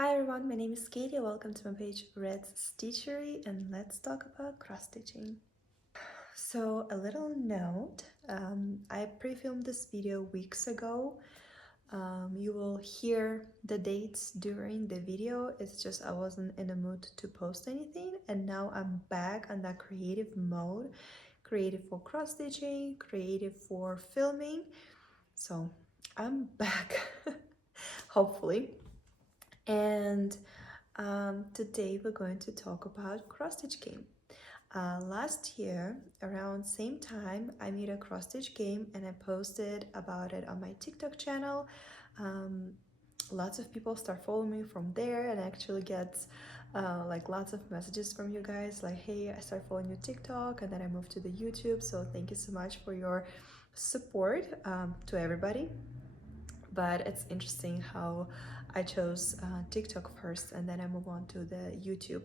Hi everyone, my name is Katie. Welcome to my page Red's Stitchery, and let's talk about cross stitching. So a little note, I pre-filmed this video weeks ago. You will hear the dates during the video. It's just I wasn't in the mood to post anything, and now I'm back on that creative mode. Creative for cross stitching, creative for filming. So I'm back, hopefully. And today we're going to talk about cross stitch game. Last year, around same time, I made a cross stitch game and I posted about it on my TikTok channel. Lots of people start following me from there and actually get like lots of messages from you guys like, hey, I started following you TikTok and then I moved to the YouTube. So thank you so much for your support to everybody. But it's interesting how I chose TikTok first and then I move on to the YouTube.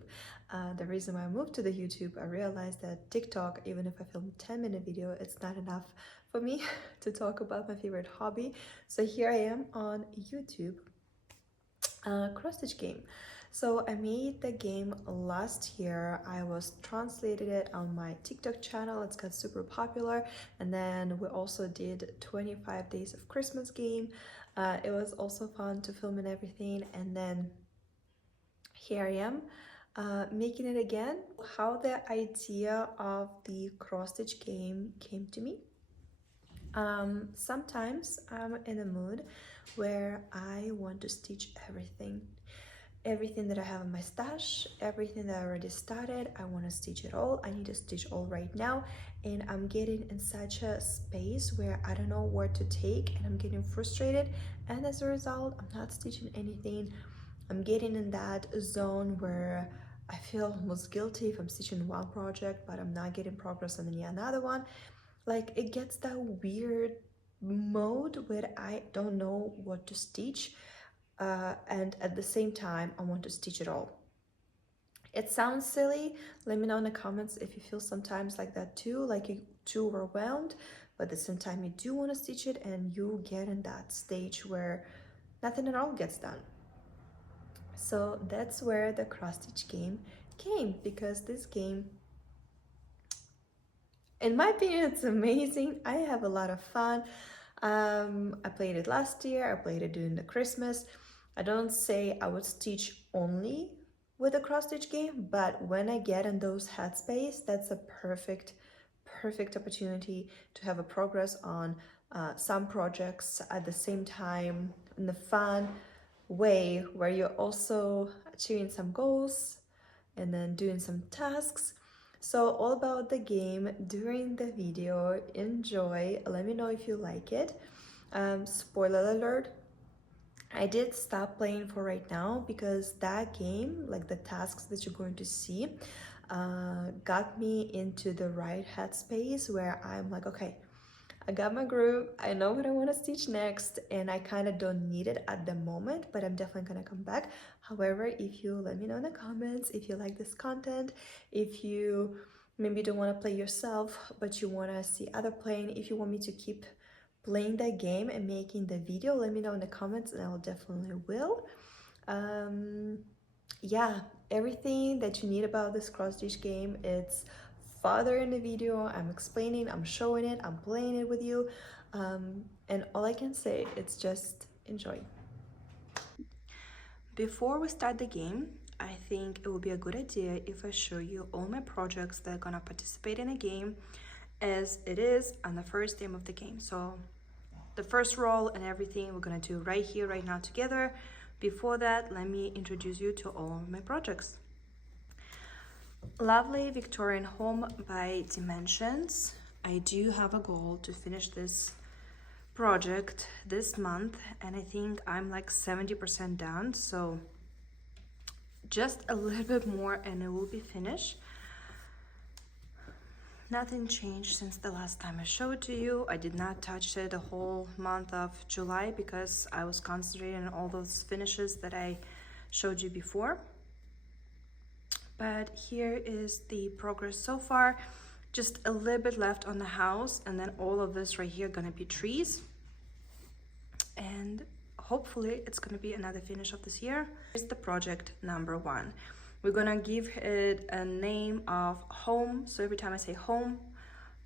The reason why I moved to the YouTube, I realized that TikTok, even if I film 10-minute video, it's not enough for me to talk about my favorite hobby. So here I am on YouTube, cross stitch game. So I made the game last year. I was translated it on my TikTok channel. It's got super popular. And then we also did 25 days of Christmas game. It was also fun to film and everything. And then here I am making it again. How the idea of the cross stitch game came to me. Sometimes I'm in a mood where I want to stitch everything that I have in my stash, everything that I already started. I want to stitch it all. I need to stitch all right now, and I'm getting in such a space where I don't know where to take, and I'm getting frustrated, and as a result I'm not stitching anything. I'm getting in that zone where I feel almost guilty if I'm stitching one project but I'm not getting progress on another one. Like, it gets that weird mode where I don't know what to stitch, and at the same time I want to stitch it all. It sounds silly. Let me know in the comments if you feel sometimes like that too, like you're too overwhelmed, but at the same time you do want to stitch it and you get in that stage where nothing at all gets done. So that's where the cross stitch game came, because this game, in my opinion, it's amazing. I have a lot of fun. I played it last year, I played it during the Christmas. I don't say I would stitch only with a cross stitch game, but when I get in those headspace, that's a perfect opportunity to have a progress on some projects at the same time in the fun way where you're also achieving some goals and then doing some tasks. So all about the game during the video. Enjoy. Let me know if you like it. Spoiler alert, I did stop playing for right now because that game, like the tasks that you're going to see, got me into the right headspace where I'm like, okay, I got my groove, I know what I want to stitch next, and I kind of don't need it at the moment, but I'm definitely gonna come back. However, if you let me know in the comments if you like this content, if you maybe don't want to play yourself but you want to see other playing, if you want me to keep playing that game and making the video, let me know in the comments and I will definitely will. Yeah, everything that you need about this cross stitch game, it's further in the video. I'm explaining, I'm showing it, I'm playing it with you, and all I can say, it's just enjoy. Before we start the game, I think it would be a good idea if I show you all my projects that are gonna participate in the game as it is on the first game of the game. So the first roll and everything we're gonna do right here, right now together. Before that, let me introduce you to all of my projects. Lovely Victorian Home by Dimensions. I do have a goal to finish this project this month and I think I'm like 70% done, so just a little bit more and it will be finished. Nothing changed since the last time I showed to you. I did not touch it the whole month of July because I was concentrating on all those finishes that I showed you before. But here is the progress so far. Just a little bit left on the house, and then all of this right here gonna be trees. And hopefully it's gonna be another finish of this year. Here's the project number 1. We're gonna give it a name of home. So every time I say home,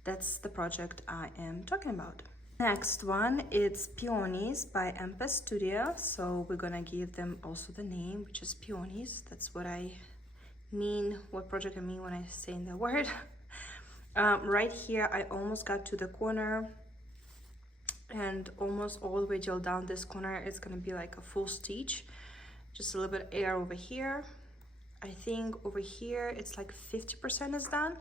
that's the project I am talking about. Next one, it's Peonies by Empa Studio. So we're gonna give them also the name, which is Peonies. That's what I mean, what project I mean when I say in the word. Right here, I almost got to the corner, and almost all the way gel down this corner. It's gonna be like a full stitch, just a little bit of air over here. I think over here it's like 50% is done.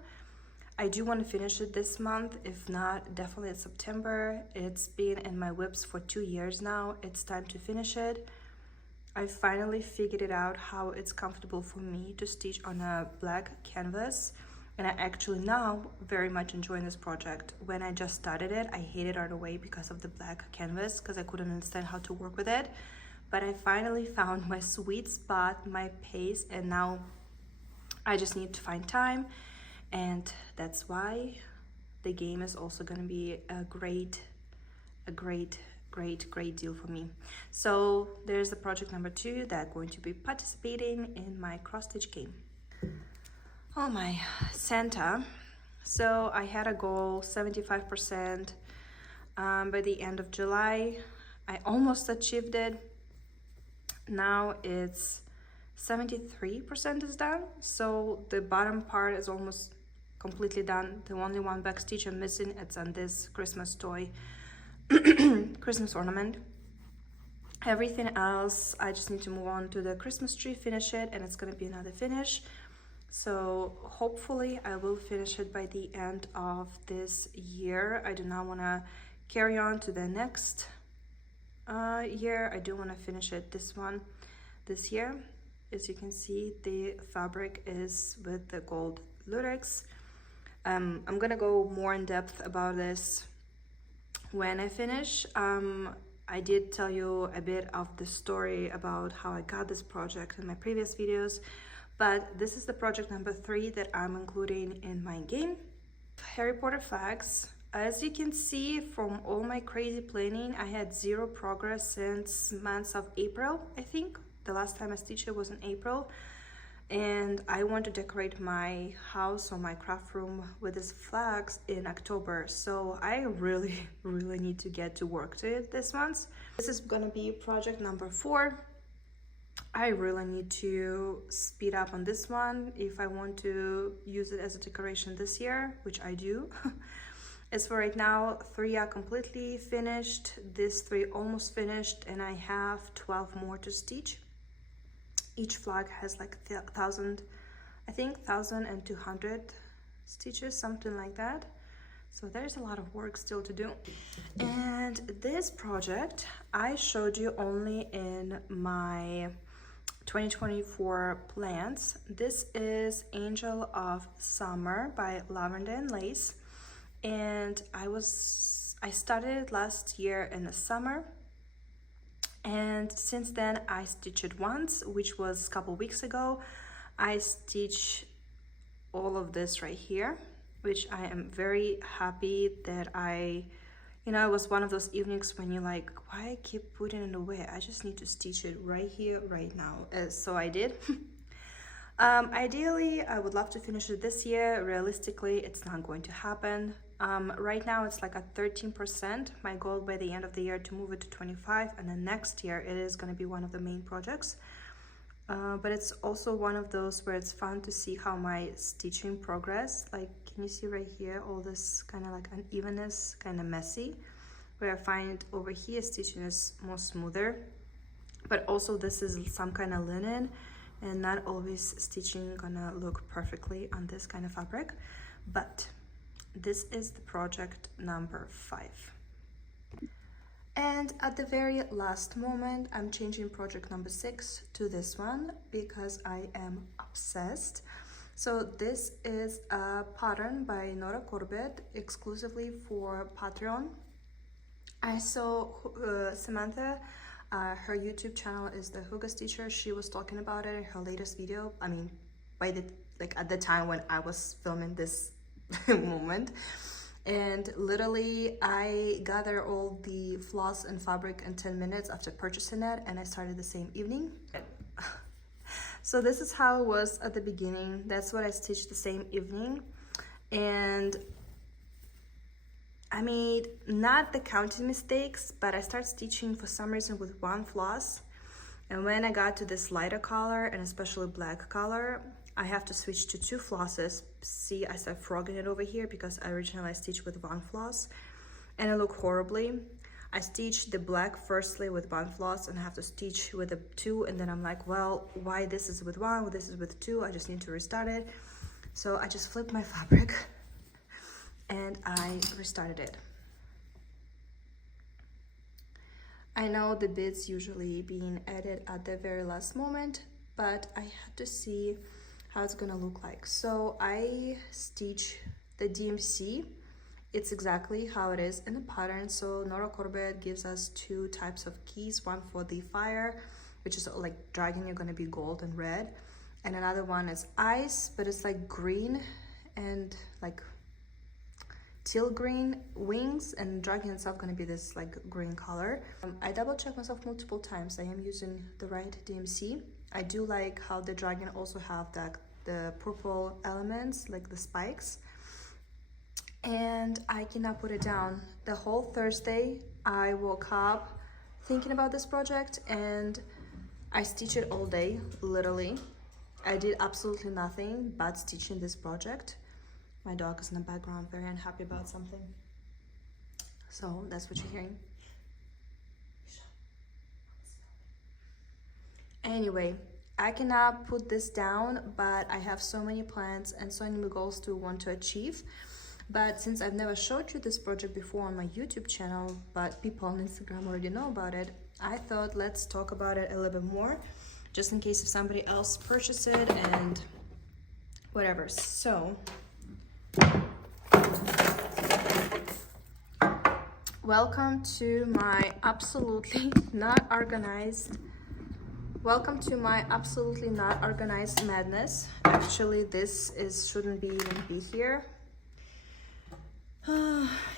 I do want to finish it this month. If not, definitely in September. It's been in my whips for 2 years now. It's time to finish it. I finally figured it out how it's comfortable for me to stitch on a black canvas, and I actually now very much enjoying this project. When I just started it, I hated it right away because of the black canvas, because I couldn't understand how to work with it. But I finally found my sweet spot, my pace, and now I just need to find time, and that's why the game is also going to be a great deal for me. So there's the project number 2 that's going to be participating in my cross stitch game. Oh my Santa. So I had a goal 75% by the end of July. I almost achieved it. Now it's 73% is done, so the bottom part is almost completely done. The only one back stitch I'm missing, it's on this Christmas toy Christmas ornament. Everything else I just need to move on to the Christmas tree, finish it, and it's gonna be another finish. So hopefully I will finish it by the end of this year. I do not want to carry on to the next year. I do want to finish it this year. As you can see, the fabric is with the gold lutex. I'm gonna go more in depth about this when I finish. I did tell you a bit of the story about how I got this project in my previous videos, but this is the project number 3 that I'm including in my game. Harry Potter flags. As you can see from all my crazy planning, I had 0 progress since months of April. I think the last time I stitched it was in April, and I want to decorate my house or my craft room with these flags in October. So I really need to get to work to it this month. This is gonna be project number 4. I really need to speed up on this one if I want to use it as a decoration this year, which I do. As for right now, 3 are completely finished, these 3 almost finished, and I have 12 more to stitch. Each flag has like 1,000, I think 1,200 stitches, something like that. So there's a lot of work still to do. And this project I showed you only in my 2024 plans. This is Angel of Summer by Lavender and Lace, and I started it last year in the summer, and since then I stitched it once, which was a couple weeks ago. I stitched all of this right here, which I am very happy that it was one of those evenings when you're like, why I keep putting it away? I just need to stitch it right here, right now. So I did. Ideally, I would love to finish it this year. Realistically, it's not going to happen. Right now, it's like at 13%. My goal by the end of the year to move it to 25%, and then next year it is going to be one of the main projects. But it's also one of those where it's fun to see how my stitching progress. Like, can you see right here all this kind of like unevenness, kind of messy, where I find over here stitching is more smoother, but also this is some kind of linen, and not always stitching gonna look perfectly on this kind of fabric. But this is the project number 5. And at the very last moment, I'm changing project number 6 to this one because I am obsessed. So this is a pattern by Nora Corbett, exclusively for Patreon. I saw Samantha, her YouTube channel is the Huga Stitcher. She was talking about it in her latest video. I mean, at the time when I was filming this moment. and literally I gather all the floss and fabric in 10 minutes after purchasing it, and I started the same evening. So this is how it was at the beginning. That's what I stitched the same evening, and I made not the counting mistakes, but I started stitching for some reason with one floss, and when I got to this lighter color and especially black color, I have to switch to 2 flosses. See, I start frogging it over here because originally I stitched with 1 floss and it looked horribly. I stitched the black firstly with 1 floss and I have to stitch with the 2, and then I'm like, well, why this is with 1, this is with 2, I just need to restart it. So I just flipped my fabric and I restarted it. I know the bits usually being added at the very last moment, but I had to see how it's gonna look like. So I stitch the DMC. It's exactly how it is in the pattern. So Nora Corbett gives us 2 types of keys, one for the fire, which is like dragon, you're gonna be gold and red, and another one is ice, but it's like green and like teal green wings, and dragon itself gonna be this like green color. I double check myself multiple times I am using the right DMC. I do like how the dragon also have the purple elements like the spikes, and I cannot put it down. The whole Thursday I woke up thinking about this project and I stitched it all day, literally. I did absolutely nothing but stitching this project. My dog is in the background, very unhappy about something. So that's what you're hearing. Anyway, I cannot put this down, but I have so many plans and so many goals to want to achieve. But since I've never showed you this project before on my YouTube channel, but people on Instagram already know about it, I thought let's talk about it a little bit more, just in case if somebody else purchases it and whatever. So welcome to my absolutely not organized madness. Actually, this shouldn't be even be here.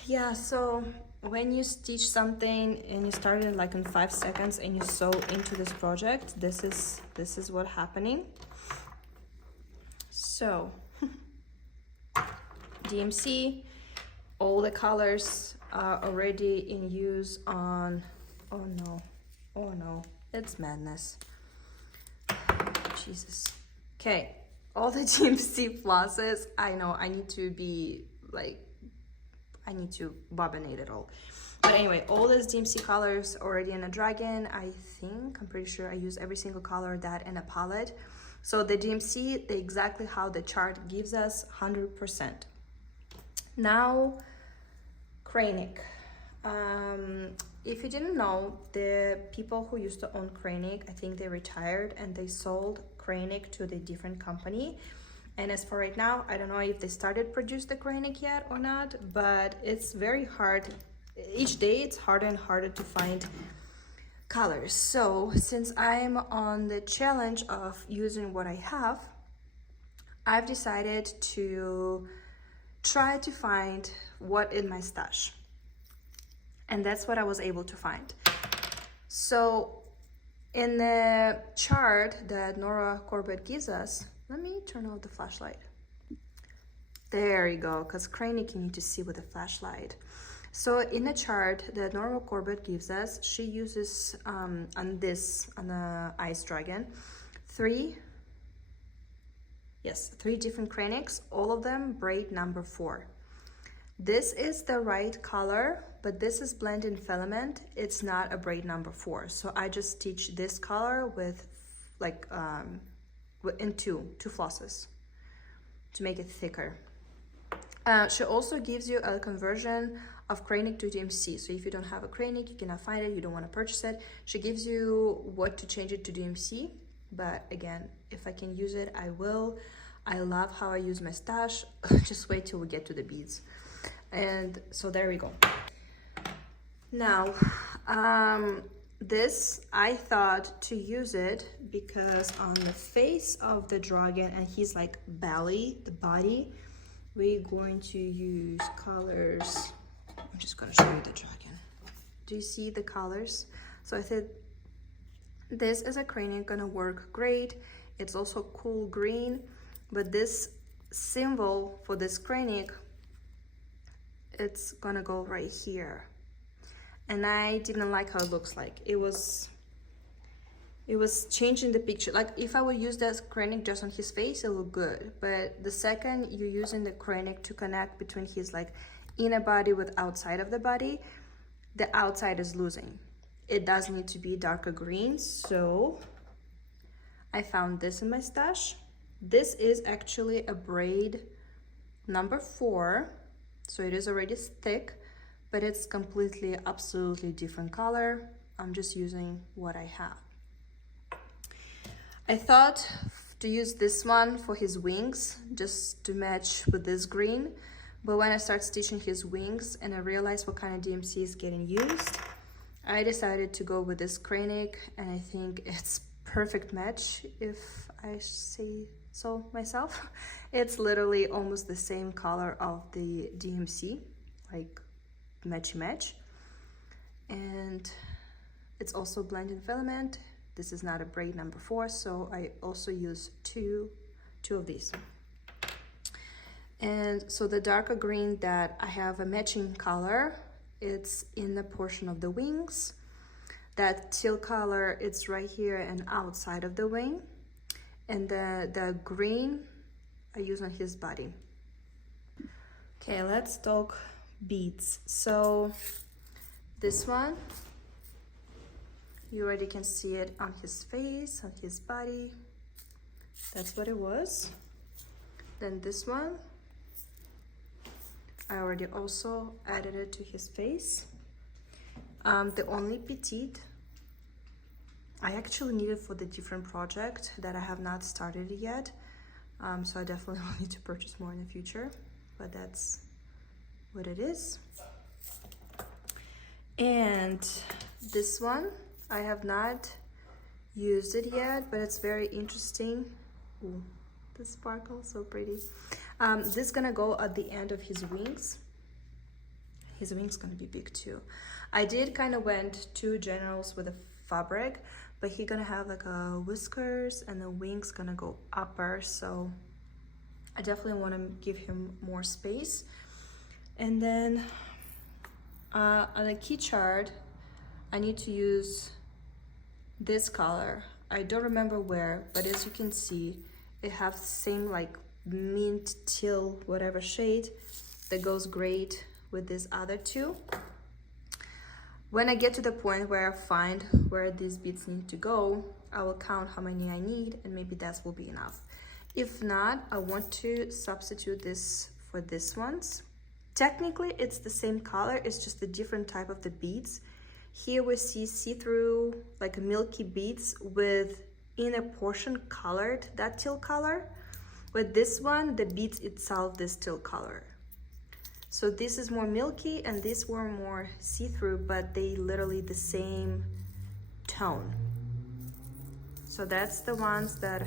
Yeah, so when you stitch something and you start it like in 5 seconds and you sew into this project, this is what happening. So DMC, all the colors are already in use on, oh no, it's madness. Jesus. Okay, all the DMC flosses, I know I need to be like, I need to bobbinate it all. But anyway, all these DMC colors already in a dragon. I'm pretty sure I use every single color that in a palette. So the DMC, exactly how the chart gives us, 100%. Now, Kranic. If you didn't know, the people who used to own Kranic, I think they retired and they sold Kranic to the different company. And as for right now, I don't know if they started produce the Kranic yet or not, but it's very hard. Each day it's harder and harder to find colors. So since I'm on the challenge of using what I have, I've decided to try to find what in my stash. And that's what I was able to find. So in the chart that Nora Corbett gives us, let me turn off the flashlight. There you go, because Kranic you need to see with a flashlight. So in the chart that Nora Corbett gives us, she uses on the Ice Dragon, 3 different Kranics, all of them braid number 4. This is the right color, but this is blended filament. It's not a braid number 4. So I just stitch this color with like in two flosses to make it thicker. She also gives you a conversion of Kranic to DMC. So if you don't have a Kranic, you cannot find it, you don't want to purchase it, she gives you what to change it to DMC. But again, if I can use it, I will. I love how I use my stash. Just wait till we get to the beads. And so there we go. Now, this I thought to use it because on the face of the dragon and his like belly, the body, we're going to use colors. I'm just gonna show you the dragon. Do you see the colors? So I said this is acrylic, gonna work great. It's also cool green, but this symbol for this acrylic, it's gonna go right here. And I didn't like how it looks like. It was changing the picture. Like if I would use that acrylic just on his face, it looked good. But the second you're using the acrylic to connect between his like inner body with outside of the body, the outside is losing. It does need to be darker green. So I found this in my stash. This is actually a braid number 4. So it is already thick, but it's completely, absolutely different color. I'm just using what I have. I thought to use this one for his wings, just to match with this green. But when I start stitching his wings and I realized what kind of DMC is getting used, I decided to go with this acrylic, and I think it's perfect match if I say so myself. It's literally almost the same color of the DMC, like match. And it's also blended filament. This is not a braid number 4, so I also use two of these. And so the darker green that I have a matching color, it's in the portion of the wings. That teal color, it's right here and outside of the wing. And the green I use on his body. Okay, let's talk beads. So this one, you already can see it on his face, on his body. That's what it was. Then this one, I already also added it to his face. The only petite I actually need it for the different project that I have not started yet. So I definitely will need to purchase more in the future, but that's what it is. And this one, I have not used it yet, but it's very interesting. Ooh, the sparkle, so pretty. This is gonna go at the end of his wings. His wings gonna be big too. I did kind of went 2 generals with the fabric, but he gonna have like a whiskers and the wings gonna go upper, so I definitely want to give him more space. And then on a key chart, I need to use this color. I don't remember where, but as you can see, it has the same like mint teal whatever shade that goes great with these other 2. When I get to the point where I find where these beads need to go, I will count how many I need, and maybe that will be enough. If not, I want to substitute this for this ones. Technically, it's the same color, it's just a different type of the beads. Here we see see-through, like milky beads with inner portion colored, that teal color. With this one, the beads itself, this teal color. So this is more milky and these were more see-through, but they literally the same tone. So that's the ones that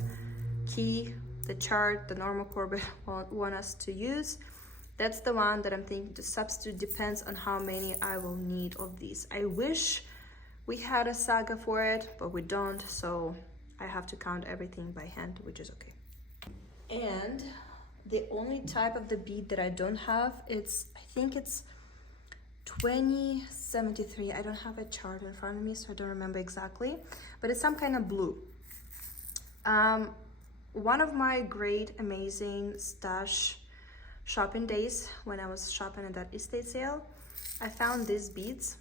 the chart, the normal Corbett want us to use. That's the one that I'm thinking to substitute. Depends on how many I will need of these. I wish we had a saga for it, but we don't, so I have to count everything by hand, which is okay. And the only type of the bead that I don't have, I think it's 2073. I don't have a chart in front of me, so I don't remember exactly, but it's some kind of blue. One of my great, amazing stash shopping days when I was shopping at that estate sale, I found these beads,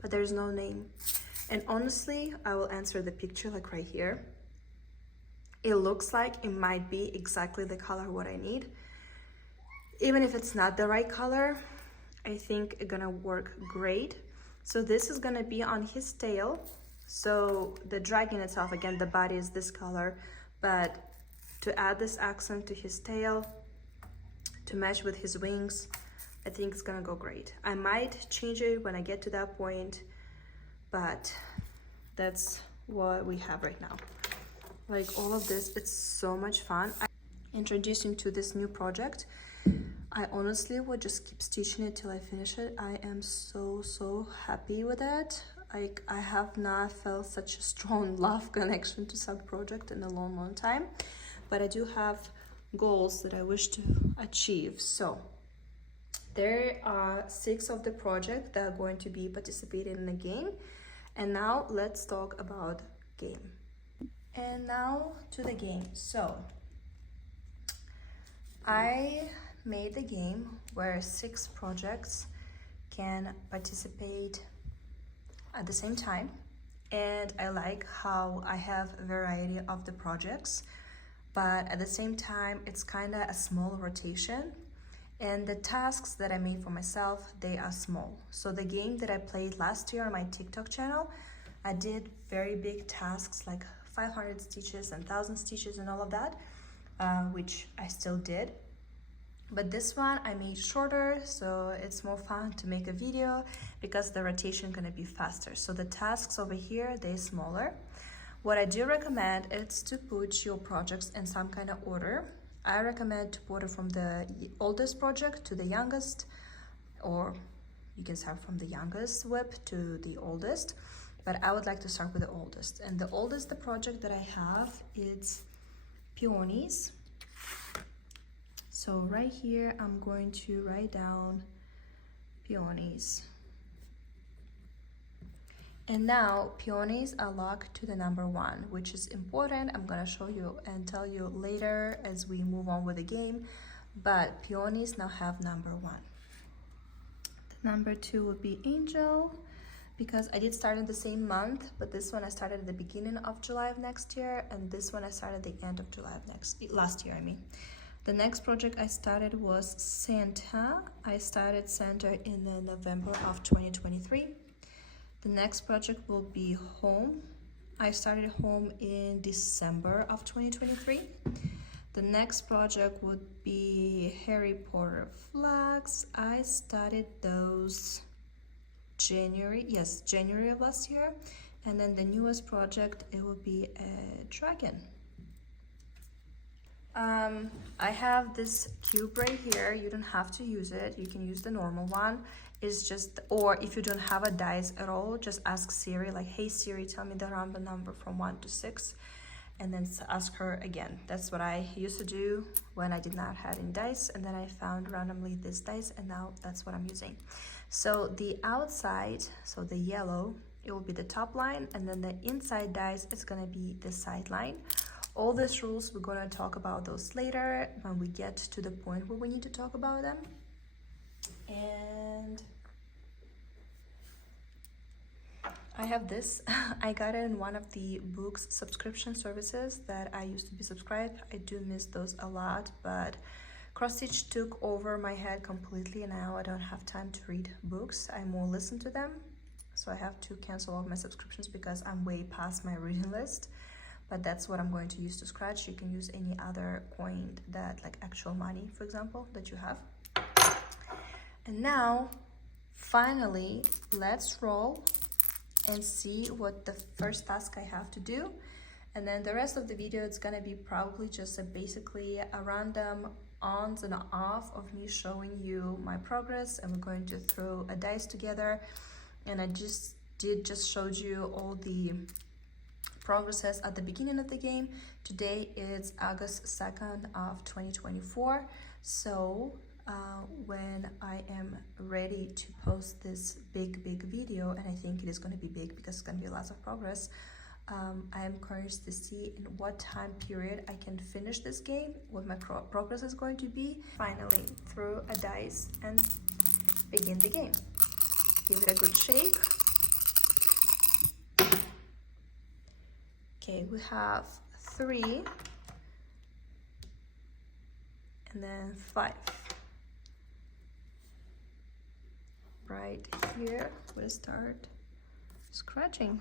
but there's no name. And honestly, I will answer the picture like right here. It looks like it might be exactly the color what I need. Even if it's not the right color, I think it's gonna work great. So this is gonna be on his tail. So the dragon itself, again, the body is this color, but to add this accent to his tail, to match with his wings, I think it's gonna go great. I might change it when I get to that point, but that's what we have right now. Like all of this, it's so much fun. introducing to this new project. I honestly would just keep stitching it till I finish it. I am so happy with it. Like, I have not felt such a strong love connection to some project in a long time, but I do have goals that I wish to achieve. So there are 6 of the project that are going to be participating in the game. And now let's talk about game. And now to the game. So I made the game where 6 projects can participate at the same time, and I like how I have a variety of the projects, but at the same time it's kind of a small rotation, and the tasks that I made for myself, they are small. So the game that I played last year on my TikTok channel, I did very big tasks like 500 stitches and 1000 stitches and all of that, which I still did. But this one I made shorter, so it's more fun to make a video because the rotation gonna be faster. So the tasks over here, they're smaller. What I do recommend is to put your projects in some kind of order. I recommend to put it from the oldest project to the youngest, or you can start from the youngest whip to the oldest, but I would like to start with the oldest. And the oldest project that I have is peonies. So right here, I'm going to write down peonies. And now peonies are locked to the number 1, which is important. I'm gonna show you and tell you later as we move on with the game, but peonies now have number 1. The number 2 would be angel, because I did start in the same month, but this one I started at the beginning of July of next year, and this one I started at the end of July of last year, I mean. The next project I started was Santa. I started Santa in November of 2023. The next project will be Home. I started Home in December of 2023. The next project would be Harry Potter flags. I started those January of last year. And then the newest project, it will be a dragon. I have this cube right here. You don't have to use it. You can use the normal one. It's just, or if you don't have a dice at all, just ask Siri, like, hey Siri, tell me the random number from 1 to 6, and then ask her again. That's what I used to do when I did not have any dice, and then I found randomly this dice, and now that's what I'm using. So the outside, so the yellow, it will be the top line, and then the inside dice is gonna be the side line. All these rules, we're gonna talk about those later when we get to the point where we need to talk about them. And I have this. I got it in one of the books subscription services that I used to be subscribed. I do miss those a lot, but cross stitch took over my head completely, and now I don't have time to read books. I more listen to them, so I have to cancel all my subscriptions because I'm way past my reading list. But that's what I'm going to use to scratch. You can use any other coin that, like actual money, for example, that you have. And now, finally, let's roll and see what the first task I have to do. And then the rest of the video, it's gonna be probably just basically a random ons and off of me showing you my progress, and we're going to throw a dice together. And I just showed you all the progresses at the beginning of the game. Today is August 2nd of 2024. So when I am ready to post this big video, and I think it is going to be big because it's going to be lots of progress, I am curious to see in what time period I can finish this game, what my progress is going to be. Finally, throw a dice and begin the game. Give it a good shake. Okay, we have 3 and then 5. Right here, we'll start scratching.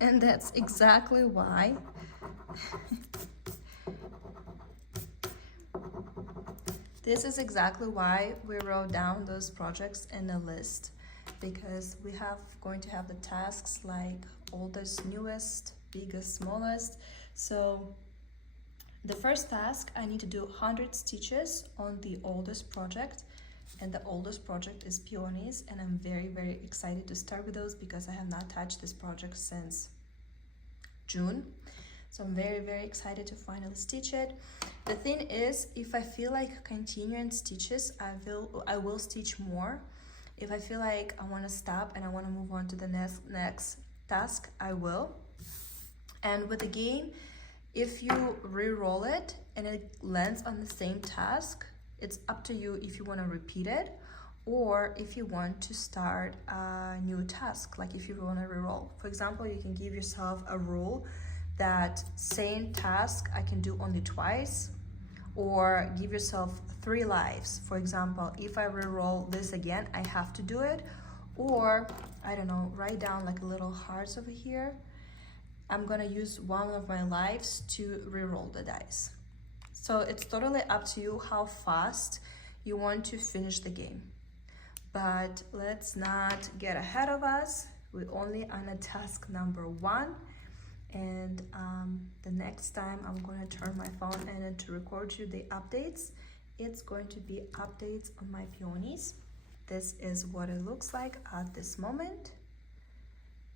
And that's exactly why This is exactly why we wrote down those projects in a list, because we have going to have the tasks like oldest, newest, biggest, smallest. So the first task, I need to do 100 stitches on the oldest project, and the oldest project is peonies, and I'm very excited to start with those because I have not touched this project since June. So I'm very excited to finally stitch it. The thing is, if I feel like continuing stitches, I will stitch more. If I feel like I want to stop and I want to move on to the next task, I will. And with the game, if you re-roll it and it lands on the same task, it's up to you if you want to repeat it or if you want to start a new task, like if you want to re-roll. For example, you can give yourself a rule that same task I can do only twice, or give yourself 3 lives. For example, if I re-roll this again, I have to do it, or I don't know, write down like little hearts over here. I'm gonna use one of my lives to re-roll the dice. So it's totally up to you how fast you want to finish the game. But let's not get ahead of us. We're only on a task number 1. And the next time I'm going to turn my phone and to record you the updates, it's going to be updates on my peonies. This is what it looks like at this moment.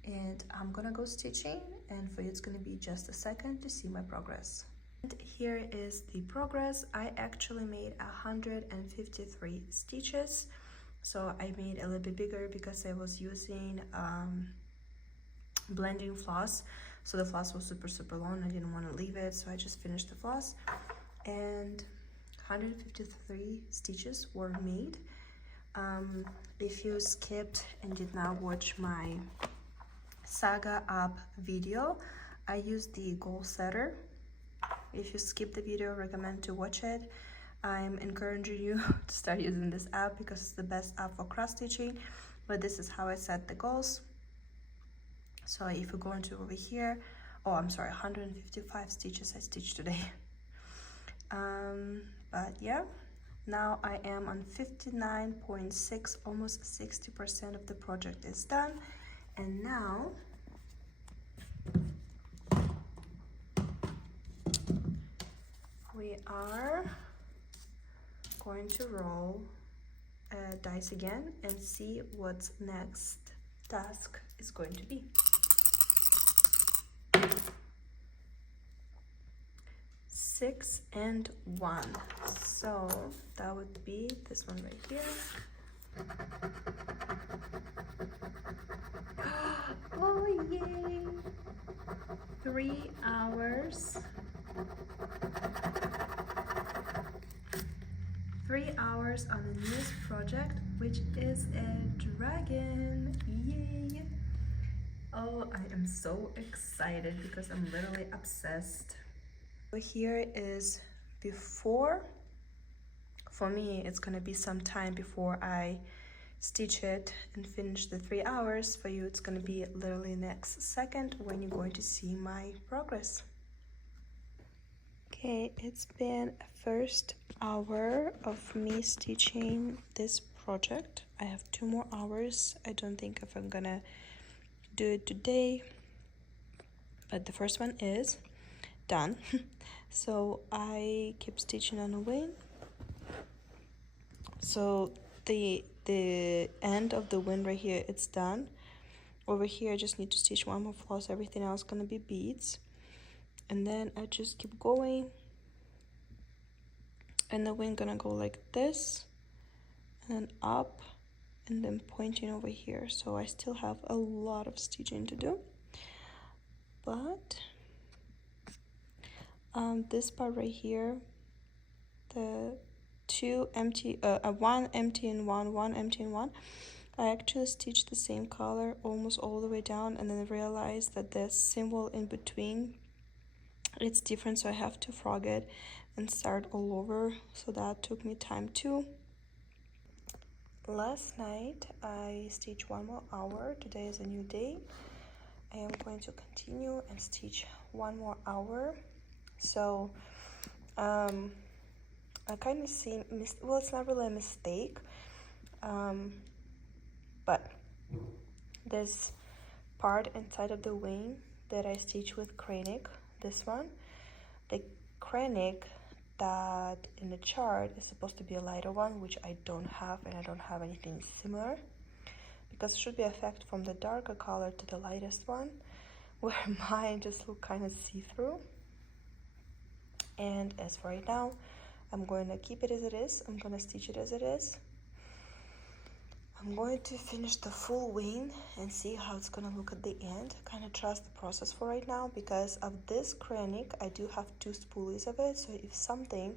And I'm gonna go stitching, and for you it's gonna be just a second to see my progress. And here is the progress. I actually made 153 stitches. So I made a little bit bigger because I was using blending floss. So the floss was super long. I didn't want to leave it, so I just finished the floss. And 153 stitches were made. If you skipped and did not watch my Saga Up video, I used the goal setter. If you skip the video, I recommend to watch it. I'm encouraging you to start using this app because it's the best app for cross stitching. But this is how I set the goals. So if you go into over here, oh, I'm sorry, 155 stitches I stitched today. But yeah, now I am on 59.6, almost 60% of the project is done. And now we are going to roll dice again and see what's next task is going to be. 6 and 1, so that would be this one right here. Oh yay! 3 hours. 3 hours on the newest project, which is a dragon. Yay! Oh, I am so excited because I'm literally obsessed. So here is before. For me, it's gonna be some time before I stitch it and finish the 3 hours. For you, it's gonna be literally next second when you're going to see my progress. Okay, it's been a first hour of me stitching this project. I have 2 more hours. I don't think if I'm gonna do it today, but the first one is done. So I keep stitching on the wing. So the end of the wing right here, it's done. Over here I just need to stitch 1 more floss, everything else gonna be beads. And then I just keep going, and the wing gonna go like this and up and then pointing over here. So I still have a lot of stitching to do, but this part right here, the 2 empty, 1 empty and 1 empty and 1, I actually stitched the same color almost all the way down, and then I realized that the symbol in between, it's different, so I have to frog it and start all over. So that took me time too. Last night I stitched 1 more hour. Today is a new day. I am going to continue and stitch 1 more hour. So I kind of see, well, it's not really a mistake, but this part inside of the wing that I stitch with cranic, this one, the cranic that in the chart is supposed to be a lighter one, which I don't have, and I don't have anything similar, because it should be effect from the darker color to the lightest one, where mine just look kind of see-through. And as for right now, I'm going to keep it as it is. I'm going to stitch it as it is. I'm going to finish the full wing and see how it's going to look at the end. Kind of trust the process for right now, because of this cranic I do have 2 spoolies of it, so if something,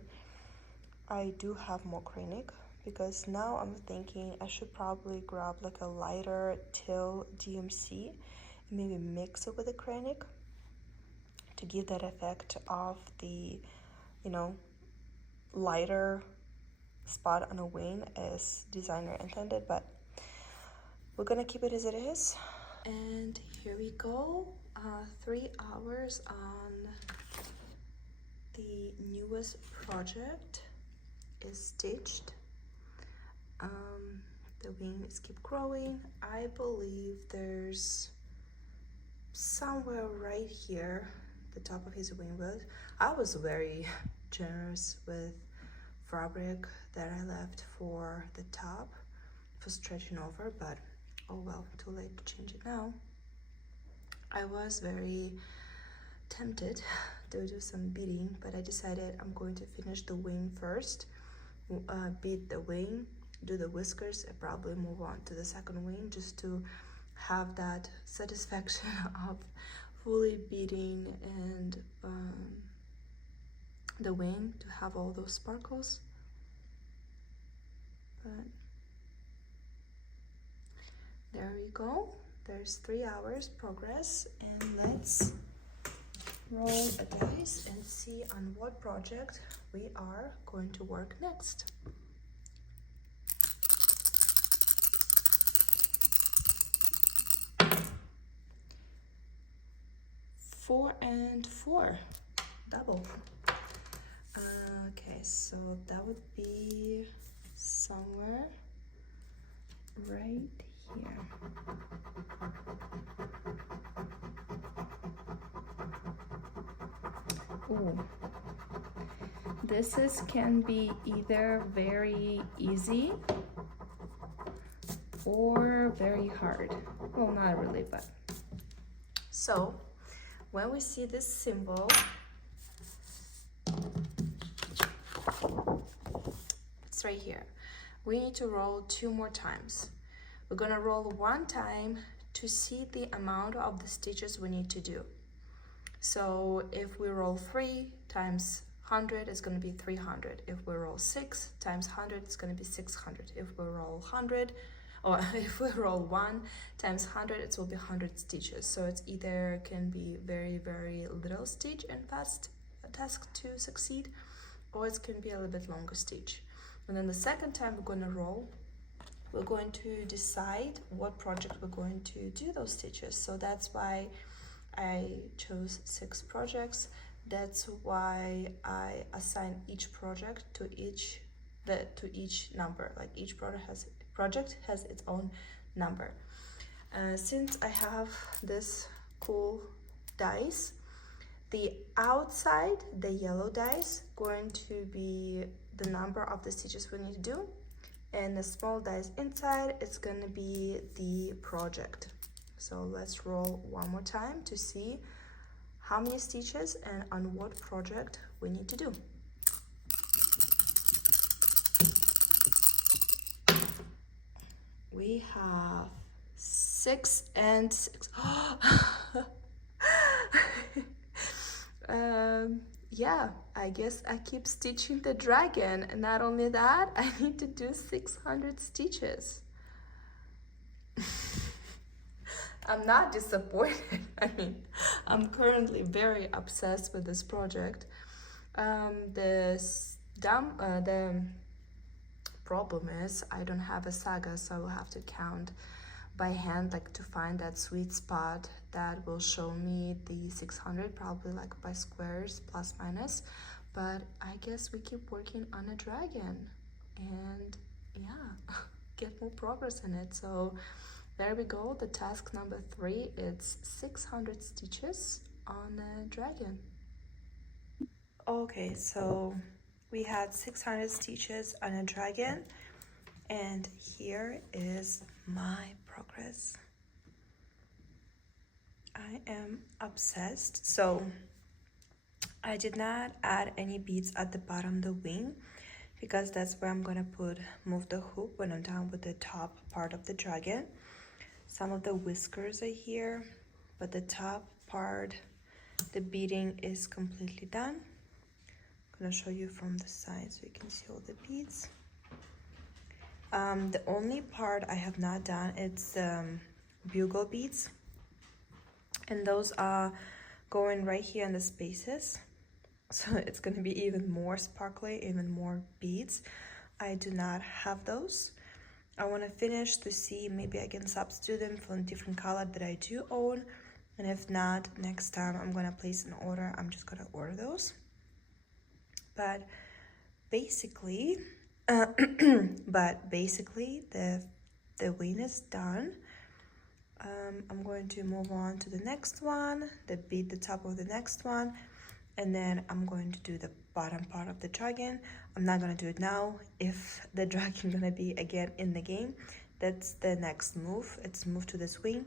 I do have more cranic, because now I'm thinking I should probably grab like a lighter teal DMC and maybe mix it with the cranic to give that effect of the, you know, lighter spot on a wing as designer intended, but we're gonna keep it as it is. And here we go, 3 hours on the newest project is stitched. The wings keep growing. I believe there's somewhere right here the top of his wing was. I was very generous with fabric that I left for the top for stretching over, but oh well, too late to change it now. I was very tempted to do some beading, but I decided I'm going to finish the wing first, bead the wing, do the whiskers, and probably move on to the second wing, just to have that satisfaction of fully beading and the wing, to have all those sparkles. But there we go, there's 3 hours progress, and let's roll a dice and see on what project we are going to work next. 4 and 4, double. Okay, so that would be somewhere right here. Ooh, this can be either very easy or very hard. Well, not really, but so when we see this symbol, it's right here. We need to roll 2 more times. We're gonna roll 1 time to see the amount of the stitches we need to do. So if we roll 3 times 100, it's gonna be 300. If we roll 6 times 100, it's gonna be 600. If we roll 100, or if we roll 1 times 100, it will be 100 stitches. So it's either can be very, very little stitch and fast task to succeed, or it can be a little bit longer stitch. And then the second time we're going to roll, we're going to decide what project we're going to do those stitches. So that's why I chose 6 projects. That's why I assign each project to each number. Like each project has its own number. Since I have this cool dice, the outside, the yellow dice, going to be the number of the stitches we need to do, and the small dice inside, it's going to be the project. So let's roll 1 more time to see how many stitches and on what project we need to do. We have 6 and 6. Yeah, I guess I keep stitching the dragon, and not only that, I need to do 600 stitches. I'm not disappointed. I mean, I'm currently very obsessed with this project. The problem is I don't have a saga, so I will have to count by hand, like to find that sweet spot that will show me the 600, probably like by squares, plus minus. but I guess we keep working on a dragon and yeah, get more progress in it. So there we go, the task number 3, it's 600 stitches on a dragon. Okay, so we had 600 stitches on a dragon, and here is my progress. I am obsessed. So I did not add any beads at the bottom of the wing because that's where I'm gonna move the hoop when I'm done with the top part of the dragon. Some of the whiskers are here, but the top part, the beading is completely done. I'm gonna show you from the side so you can see all the beads. The only part I have not done, it's bugle beads, and those are going right here in the spaces, so it's going to be even more sparkly, even more beads. I do not have those. I want to finish to see maybe I can substitute them for a different color that I do own, and if not, next time I'm going to place an order. I'm just going to order those. But basically the wing is done. I'm going to move on to the next one, the top of the next one, and then I'm going to do the bottom part of the dragon. I'm not going to do it now. If the dragon gonna be again in the game, that's the next move. It's move to this wing,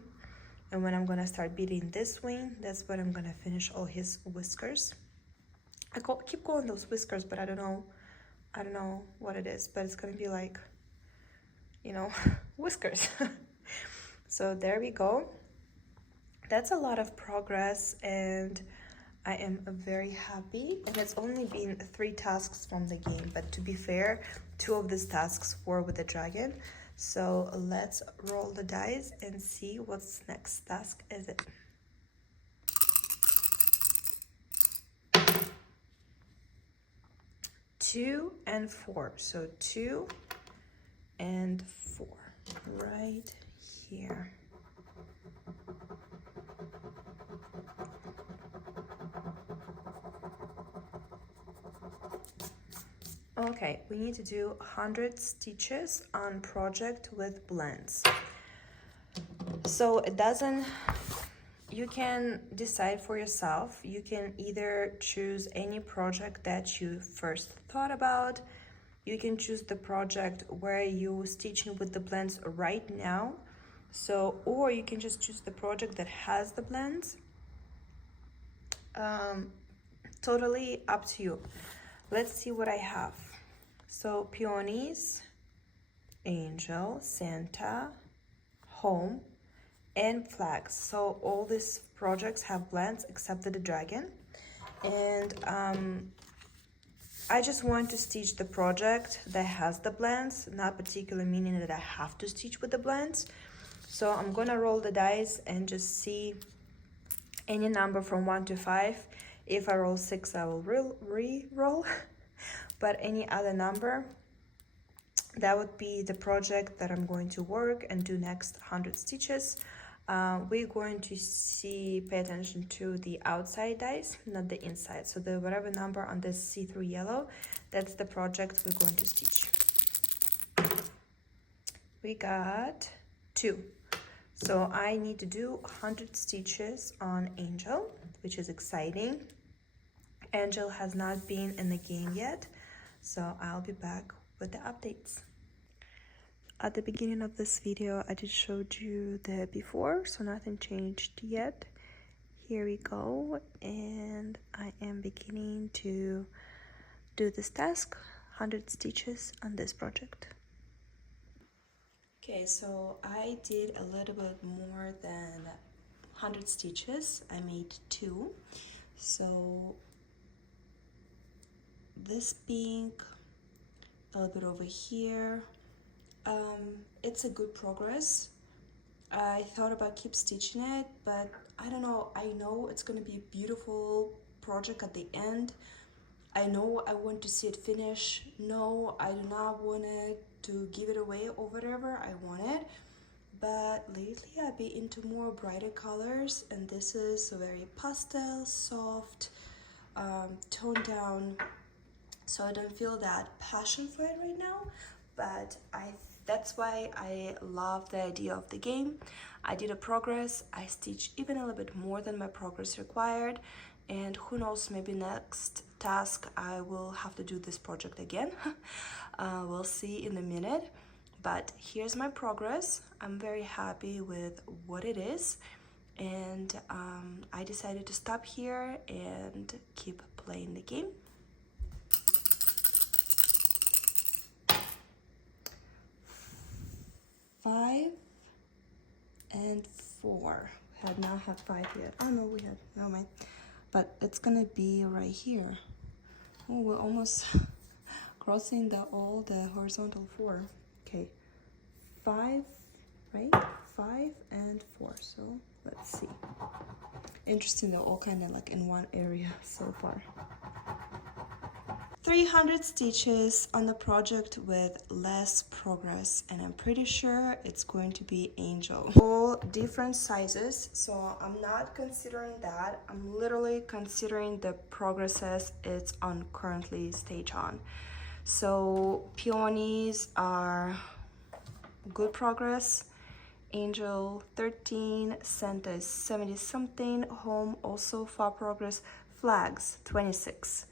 and when I'm gonna start beating this wing, that's when I'm gonna finish all his whiskers. I keep calling those whiskers, but I don't know what it is, but it's gonna be like, you know, whiskers. So there we go. That's a lot of progress, and I am very happy. And it's only been 3 tasks from the game, but to be fair, 2 of these tasks were with the dragon. So let's roll the dice and see what's next task is it. Two and 4, so 2 and 4 right here. Okay, we need to do 100 stitches on project with blends. So it doesn't, you can decide for yourself. You can either choose any project that you first thought about. You can choose the project where you stitching with the blends right now. So, or you can just choose the project that has the blends. Totally up to you. Let's see what I have. So peonies, angel, Santa, home, and flags. So all these projects have blends except the dragon. And I just want to stitch the project that has the blends, not particularly meaning that I have to stitch with the blends. So I'm gonna roll the dice and just see any number from 1 to 5. If I roll 6, I will re-roll. But any other number, that would be the project that I'm going to work and do next 100 stitches. We're going to pay attention to the outside dice, not the inside. So the whatever number on this see-through yellow, that's the project we're going to stitch. We got 2. So I need to do 100 stitches on Angel, which is exciting. Angel has not been in the game yet, so I'll be back with the updates. At the beginning of this video, I just showed you the before, so nothing changed yet. Here we go, and I am beginning to do this task, 100 stitches on this project. Okay, so I did a little bit more than 100 stitches. I made 2. So this pink, a little bit over here. It's a good progress. I thought about keep stitching it, but I don't know. I know it's gonna be a beautiful project at the end. I know I want to see it finish. No, I do not want to give it away or whatever. I want it. But lately I've been into more brighter colors, and this is a very pastel, soft, toned down so I don't feel that passion for it right now, but that's why I love the idea of the game. I did a progress, I stitched even a little bit more than my progress required, and who knows, maybe next task I will have to do this project again. We'll see in a minute, but here's my progress. I'm very happy with what it is, and I decided to stop here and keep playing the game. 5 and 4. We had not had 5 yet. Oh no, we had, no mind. But it's gonna be right here. Oh, we're almost crossing all the horizontal 4. Okay, 5, right? 5 and 4. So let's see. Interesting, they're all kind of like in one area so far. 300 stitches on the project with less progress, and I'm pretty sure it's going to be Angel. All different sizes, so I'm not considering that. I'm literally considering the progresses it's on currently stage on. So peonies are good progress, Angel 13, Santa is 70 something, Home also far progress, Flags 26.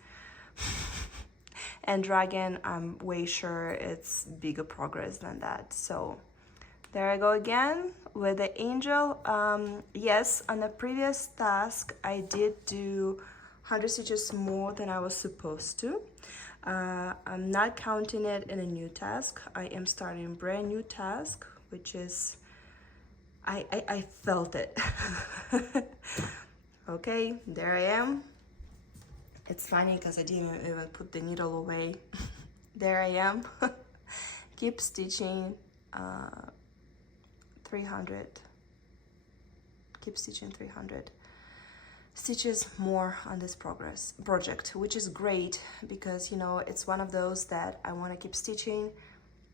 And Dragon, I'm way sure it's bigger progress than that. So there I go again with the Angel. Yes, on the previous task I did do 100 stitches more than I was supposed to. I'm not counting it in a new task. I am starting a brand new task, which is I felt it. Okay, there I am. It's funny because I didn't even put the needle away. There I am. Keep stitching 300. Keep stitching 300 stitches more on this project, which is great because, you know, it's one of those that I want to keep stitching,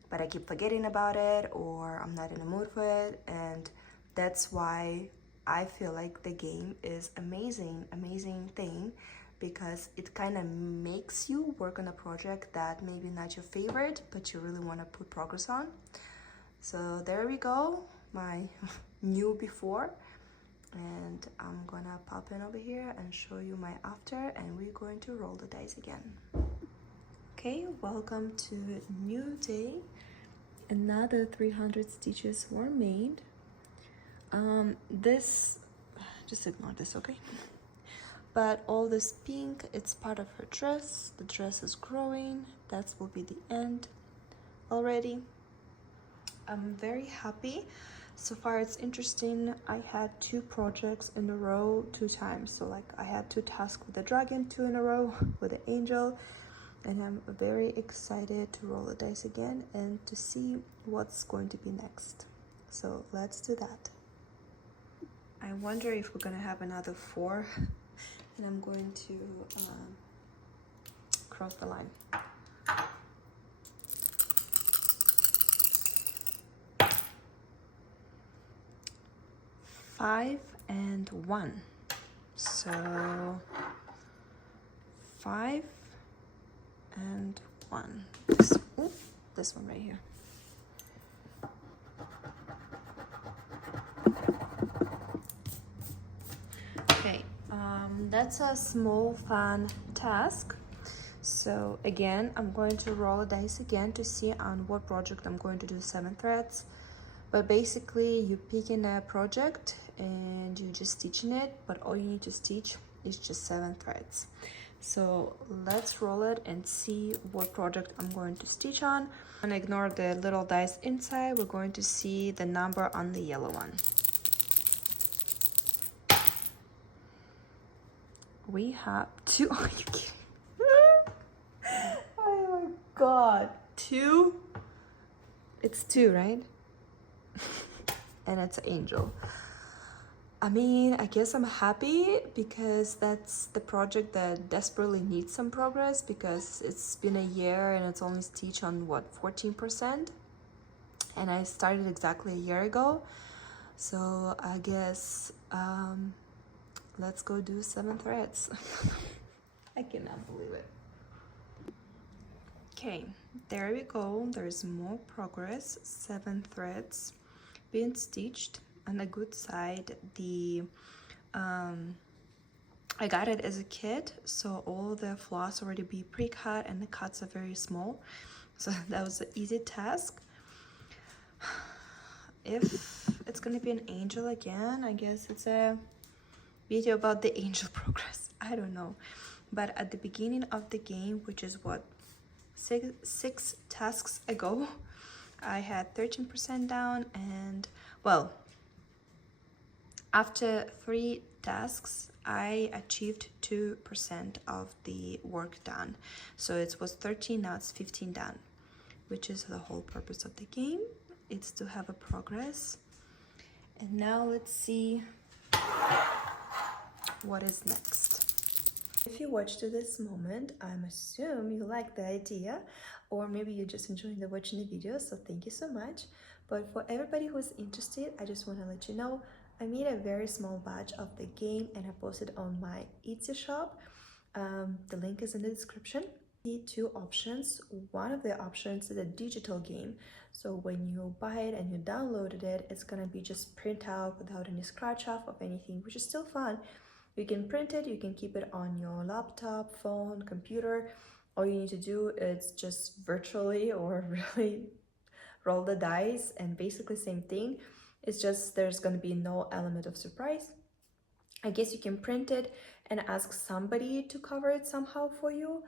but I keep forgetting about it, or I'm not in the mood for it, and that's why I feel like the game is amazing thing, because it kind of makes you work on a project that maybe not your favorite, but you really want to put progress on. So there we go, my new before, and I'm gonna pop in over here and show you my after, and we're going to roll the dice again. Okay, welcome to a new day. Another 300 stitches were made. This, just ignore this, okay? But all this pink, it's part of her dress. The dress is growing. That will be the end already. I'm very happy. So far it's interesting. I had 2 projects in a row 2 times. So like I had 2 tasks with the dragon, 2 in a row with the angel. And I'm very excited to roll the dice again and to see what's going to be next. So let's do that. I wonder if we're gonna have another 4. And I'm going to cross the line. Five and 1. So 5 and 1. This one right here. Okay. That's a small fun task. So again, I'm going to roll a dice again to see on what project I'm going to do 7 threads. But basically you pick in a project and you just stitching it, but all you need to stitch is just 7 threads. So let's roll it and see what project I'm going to stitch on. And ignore the little dice inside. We're going to see the number on the yellow one. We have 2. Are you kidding? Oh my god. 2? It's 2, right? And it's Angel. I mean, I guess I'm happy because that's the project that desperately needs some progress, because it's been a year and it's only stitched on what, 14%? And I started exactly a year ago. So I guess let's go do 7 threads. I cannot believe it. Okay, there we go. There's more progress. 7 threads being stitched. On the good side, the I got it as a kit, so all the floss already be pre-cut and the cuts are very small, so that was an easy task. If it's gonna be an angel again, I guess it's a video about the angel progress. I don't know, but at the beginning of the game, which is what, six tasks ago, I had 13% down, and well, after 3 tasks, I achieved 2% of the work done. So it was 13, now it's 15 done, which is the whole purpose of the game. It's to have a progress. And now let's see what is next. If you watched to this moment, I'm assume you like the idea, or maybe you're just enjoying the watching the video, so thank you so much. But for everybody who's interested, I just want to let you know I made a very small batch of the game and I posted on my Etsy shop. The link is in the description. The 2 options. One of the options is a digital game, so when you buy it and you downloaded it, it's gonna be just print out without any scratch off of anything, which is still fun. You can print it, you can keep it on your laptop, phone, computer. All you need to do is just virtually or really roll the dice, and basically same thing. It's just there's going to be no element of surprise. I guess you can print it and ask somebody to cover it somehow for you.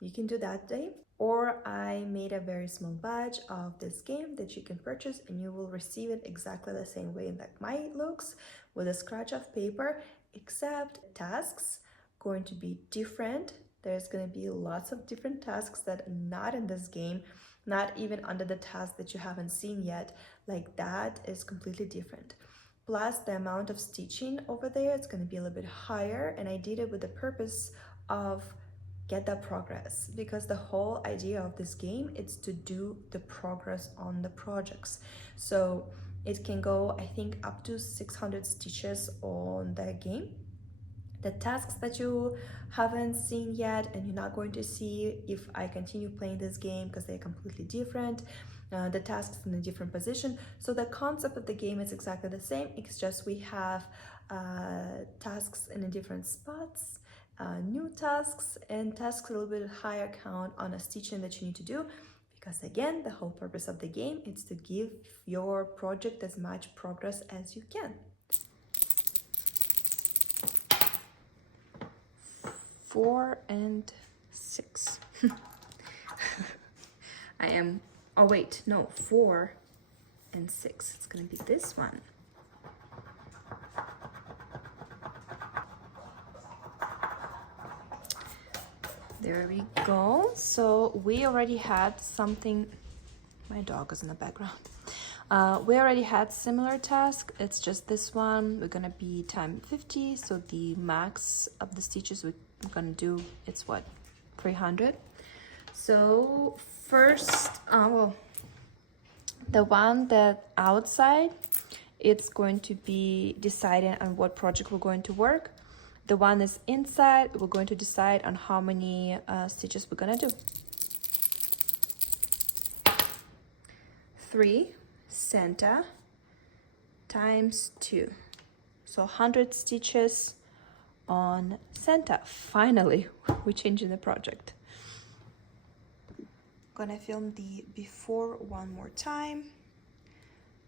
You can do that day. Or I made a very small batch of this game that you can purchase and you will receive it exactly the same way that mine looks, with a scratch of paper, except tasks going to be different. There's going to be lots of different tasks that are not in this game, not even under the task that you haven't seen yet. Like that is completely different. Plus the amount of stitching over there, it's going to be a little bit higher, and I did it with the purpose of get that progress, because the whole idea of this game is to do the progress on the projects. So it can go, I think, up to 600 stitches on the game. The tasks that you haven't seen yet and you're not going to see if I continue playing this game, because they're completely different. The tasks in a different position. So the concept of the game is exactly the same. It's just we have tasks in a different spots, new tasks, and tasks a little bit higher count on a stitching that you need to do. Because again, the whole purpose of the game is to give your project as much progress as you can. 4 and 6. I am, oh wait, no, 4 and 6. It's gonna be this one. There we go. So we already had something, my dog is in the background. We already had similar task. It's just this one. We're gonna be time 50. So the max of the stitches we're gonna do, it's what, 300. So first, well, the one that outside, it's going to be deciding on what project we're going to work. The one is inside, we're going to decide on how many stitches we're gonna do. 3 center times 2, so 100 stitches on center. Finally, we're changing the project. Gonna film the before one more time.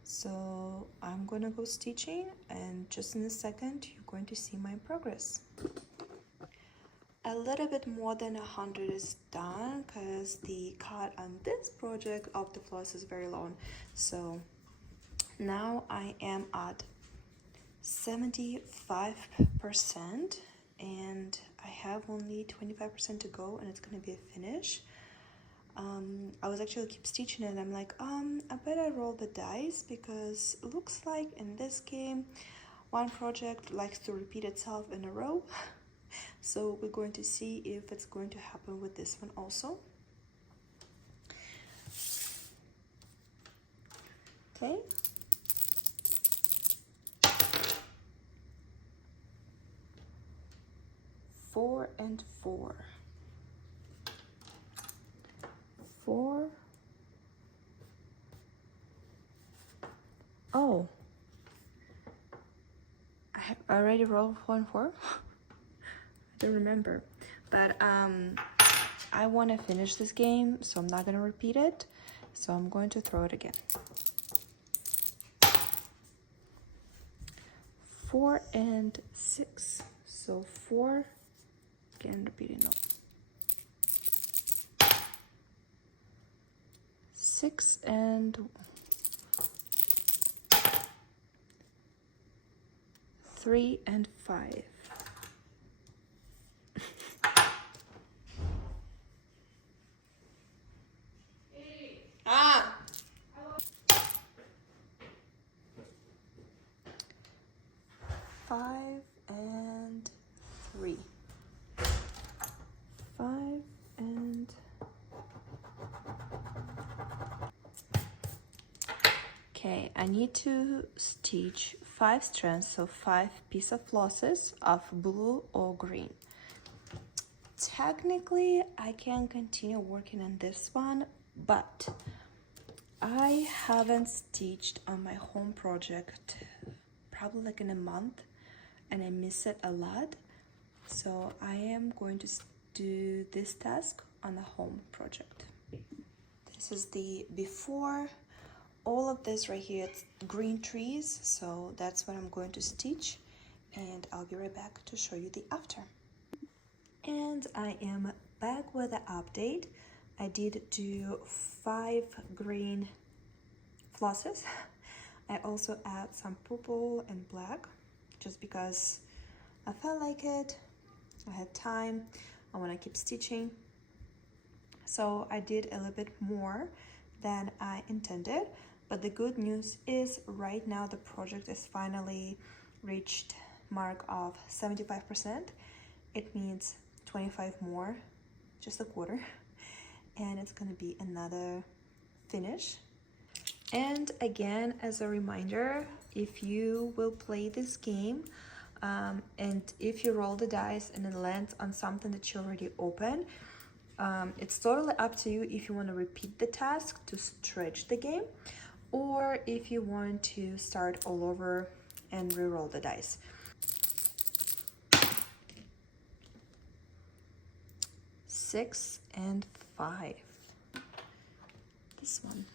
So I'm gonna go stitching, and just in a second you're going to see my progress. A little bit more than 100 is done, because the cut on this project of the floss is very long. So now I am at 75%, and I have only 25% to go, and it's gonna be a finish. I was actually keep stitching it, and I'm like, I better roll the dice, because it looks like in this game one project likes to repeat itself in a row. So we're going to see if it's going to happen with this one also. Okay. Four and 4. 4. Oh, I have already rolled 1-4. I don't remember, but I want to finish this game, so I'm not going to repeat it. So I'm going to throw it again. 4 and 6. So 4. Again, repeating no. 6 and 3 and 5. Ah! 5 and 3. 5 and... Okay, I need to stitch 5 strands, so 5 pieces of flosses of blue or green. Technically, I can continue working on this one, but I haven't stitched on my home project probably like in a month, and I miss it a lot. So I am going to do this task on the home project. This is the before. All of this right here, it's green trees, so that's what I'm going to stitch, and I'll be right back to show you the after. And I am back with the update. I did do 5 green flosses. I also add some purple and black just because I felt like it. I had time. I want to keep stitching. So I did a little bit more than I intended. But the good news is right now the project is finally reached mark of 75%. It means 25 more, just a quarter, and it's gonna be another finish. And again, as a reminder, if you will play this game and if you roll the dice and it lands on something that you already opened, it's totally up to you if you want to repeat the task to stretch the game, or if you want to start all over and re-roll the dice. Six and 5. This one.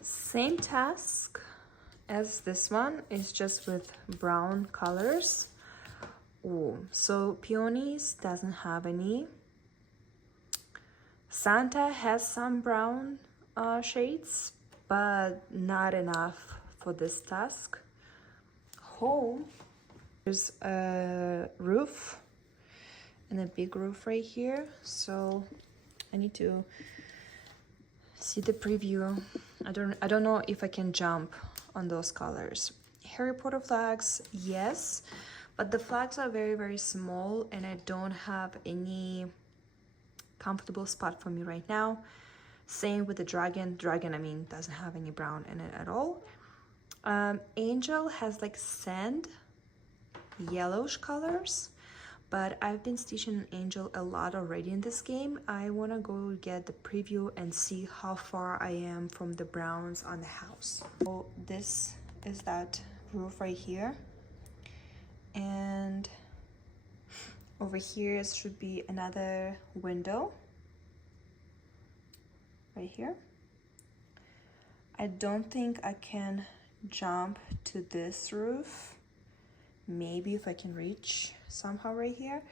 Same task as this one, is just with brown colors. Oh, so peonies doesn't have any. Santa has some brown shades, but not enough for this task. Home, there's a roof and a big roof right here, so I need to see the preview. I don't know if I can jump on those colors. Harry Potter flags, yes, but the flags are very, very small and I don't have any comfortable spot for me right now. Same with the dragon. Dragon, I mean, doesn't have any brown in it at all. Angel has like sand, yellowish colors, but I've been stitching an angel a lot already in this game. I want to go get the preview and see how far I am from the browns on the house. So this is that roof right here, and over here should be another window right here. I don't think I can jump to this roof. Maybe if I can reach somehow right here,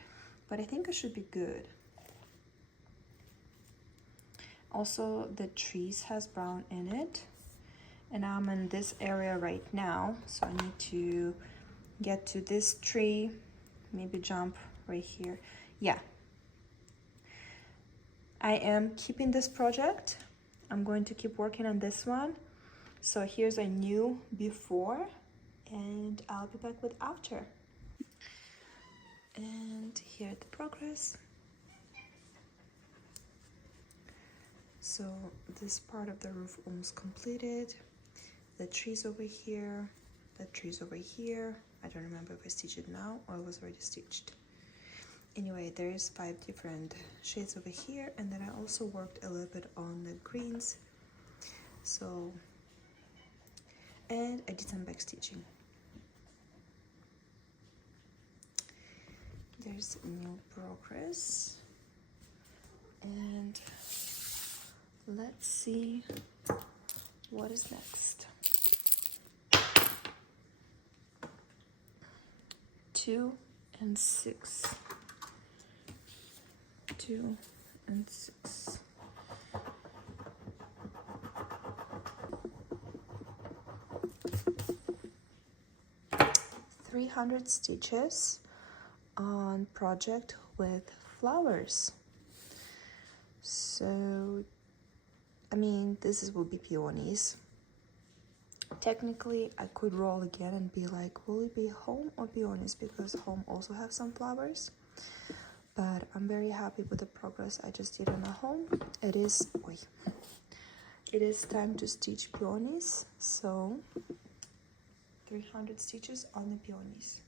but I think I should be good. Also, the trees has brown in it, and I'm in this area right now, so I need to get to this tree, maybe jump right here. Yeah, I am keeping this project. I'm going to keep working on this one. So here's a new before, and I'll be back with after. And here the progress. So this part of the roof almost completed. The trees over here, the trees over here. I don't remember if I stitched it now or it was already stitched. Anyway, there's 5 different shades over here, and then I also worked a little bit on the greens. So, and I did some back stitching. There's new progress, and let's see what is next. 2 and 6. 2 and 6. 300 stitches on project with flowers. So, I mean, will be peonies. Technically, I could roll again and be like, will it be home or peonies? Because home also have some flowers. But I'm very happy with the progress I just did on the home. It is time to stitch peonies. So 300 stitches on the peonies.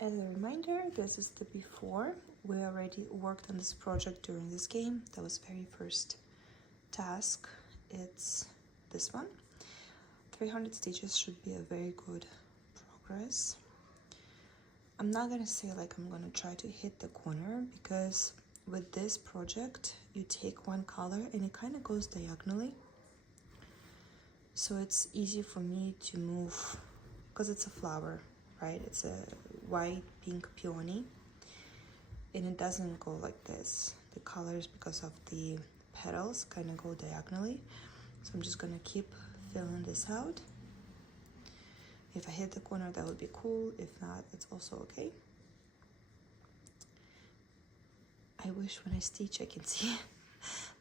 As a reminder, this is the before. We already worked on this project during this game. That was very first task. It's this one. 300 stitches should be a very good progress. I'm not gonna say like I'm gonna try to hit the corner, because with this project you take one color and it kind of goes diagonally, so it's easy for me to move, because it's a flower, right? It's a white pink peony and it doesn't go like this. The colors, because of the petals, kind of go diagonally. So I'm just gonna keep filling this out. If I hit the corner, that would be cool. If not, it's also okay. I wish when I stitch I can see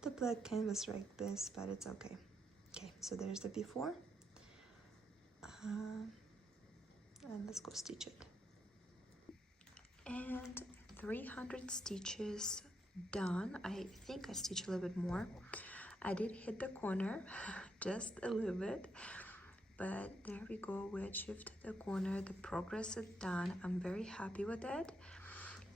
the black canvas like this, but it's okay. Okay, so there's the before. And let's go stitch it. And 300 stitches done. I think I stitched a little bit more. I did hit the corner just a little bit, but there we go. We achieved the corner. The progress is done. I'm very happy with it.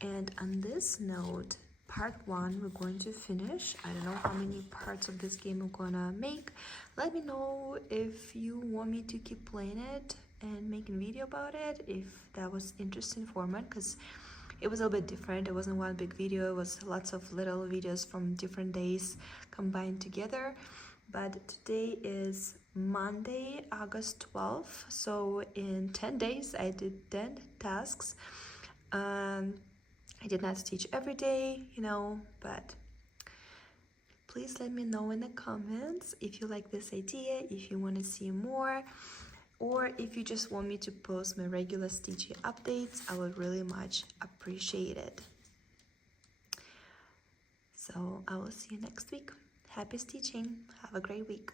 And on this note, part 1 we're going to finish. I don't know how many parts of this game we're gonna make. Let me know if you want me to keep playing it and making a video about it, if that was interesting format, because it was a little bit different. It wasn't one big video, it was lots of little videos from different days combined together. But today is Monday, August 12th, so in 10 days I did 10 tasks. I did not stitch every day, you know, but please let me know in the comments if you like this idea, if you want to see more, or if you just want me to post my regular stitching updates. I would really much appreciate it. So I will see you next week. Happy stitching. Have a great week.